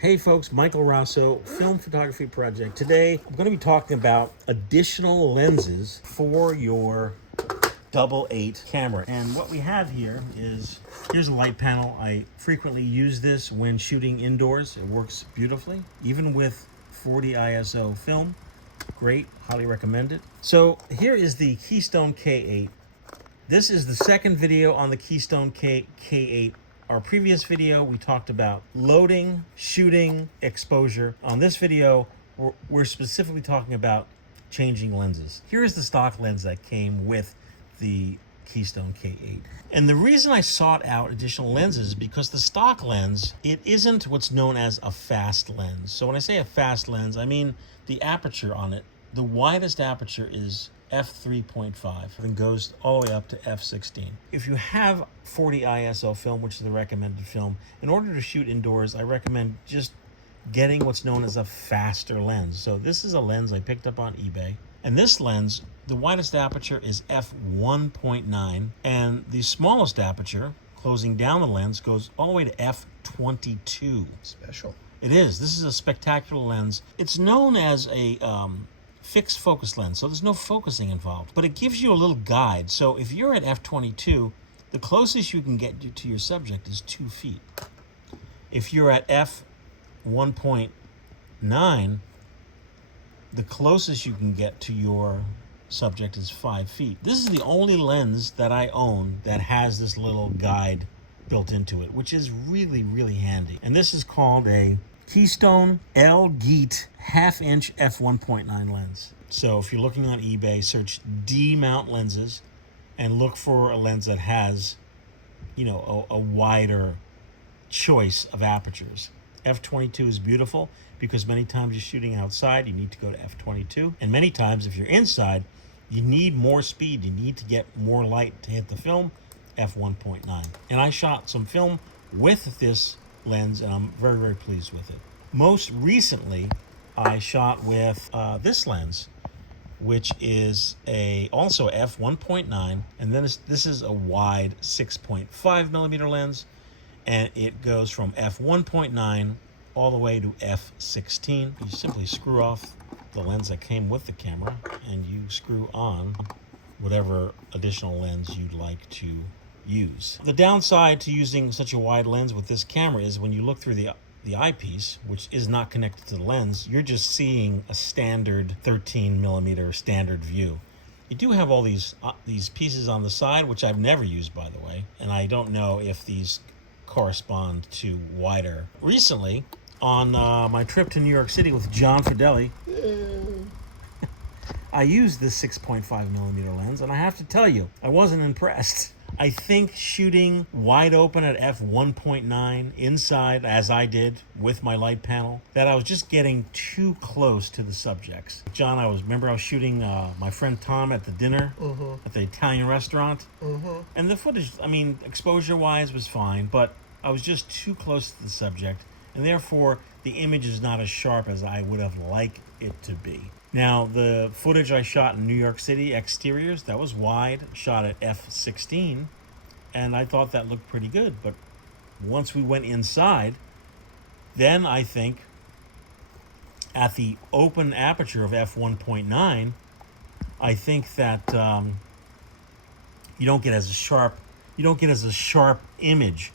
Hey folks, Michael Raso, Film Photography Project. Today, I'm going to be talking about additional lenses for your 8 camera. And what we have here is, here's a light panel. I frequently use this when shooting indoors. It works beautifully, even with 40 ISO film. Great, highly recommend it. So here is the Keystone K-8. This is the second video on the Keystone K-8. Our previous video, we talked about loading, shooting, exposure. On this video, we're specifically talking about changing lenses. Here is the stock lens that came with the Keystone K-8. And the reason I sought out additional lenses is because the stock lens, it isn't what's known as a fast lens. So when I say a fast lens, I mean the aperture on it. The widest aperture is f3.5 and goes all the way up to f16. If you have 40 ISO film, which is the recommended film, in order to shoot indoors, I recommend just getting what's known as a faster lens. So this is a lens I picked up on eBay. And this lens, the widest aperture is f1.9, and the smallest aperture, closing down the lens, goes all the way to f22. Special. It is. This is a spectacular lens. It's known as a fixed focus lens, so there's no focusing involved, but it gives you a little guide. So if you're at f22, the closest you can get to your subject is 2 feet. If you're at f1.9, the closest you can get to your subject is 5 feet. This is the only lens that I own that has this little guide built into it, which is really, really handy. And this is called a Keystone K-8 half-inch f1.9 lens. So if you're looking on eBay, search D-mount lenses and look for a lens that has, you know, a wider choice of apertures. f22 is beautiful because many times you're shooting outside, you need to go to f22. And many times if you're inside, you need more speed. You need to get more light to hit the film, f1.9. And I shot some film with this lens and I'm very, very pleased with it. Most recently, I shot with this lens, which is also f1.9, and then this is a wide 6.5 millimeter lens, and it goes from f1.9 all the way to f16. You simply screw off the lens that came with the camera, and you screw on whatever additional lens you'd like to use. The downside to using such a wide lens with this camera is when you look through the eyepiece, which is not connected to the lens, you're just seeing a standard 13 millimeter standard view. You do have all these pieces on the side, which I've never used, by the way, and I don't know if these correspond to wider. Recently, on my trip to New York City with John Fideli, I used this 6.5 millimeter lens, and I have to tell you, I wasn't impressed. I think shooting wide open at f1.9 inside, as I did with my light panel, that I was just getting too close to the subjects. John, I was shooting my friend Tom at the dinner at the Italian restaurant, and the footage, I mean, exposure-wise was fine, but I was just too close to the subject, and therefore the image is not as sharp as I would have liked it to be. Now, the footage I shot in New York City, exteriors, that was wide, shot at f16, and I thought that looked pretty good. But once we went inside, then I think at the open aperture of f1.9, I think that you don't get as a sharp image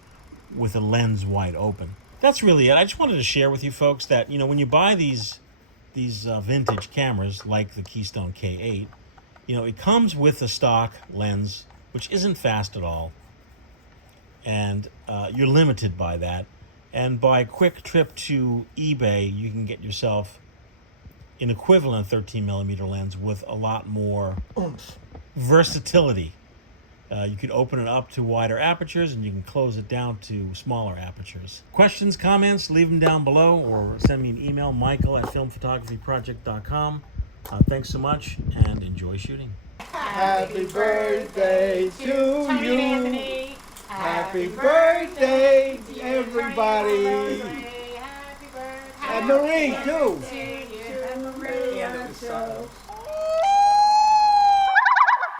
with a lens wide open. That's really it. I just wanted to share with you folks that, you know, when you buy these vintage cameras like the Keystone K-8, you know, it comes with a stock lens, which isn't fast at all, and you're limited by that. And by a quick trip to eBay, you can get yourself an equivalent 13 millimeter lens with a lot more versatility. You could open it up to wider apertures, and you can close it down to smaller apertures. Questions, comments, leave them down below, or send me an email, michael@filmphotographyproject.com. Thanks so much, and enjoy shooting. Happy birthday to you. Anthony. Happy birthday, everybody. Happy birthday. And Marie, too. And Marie.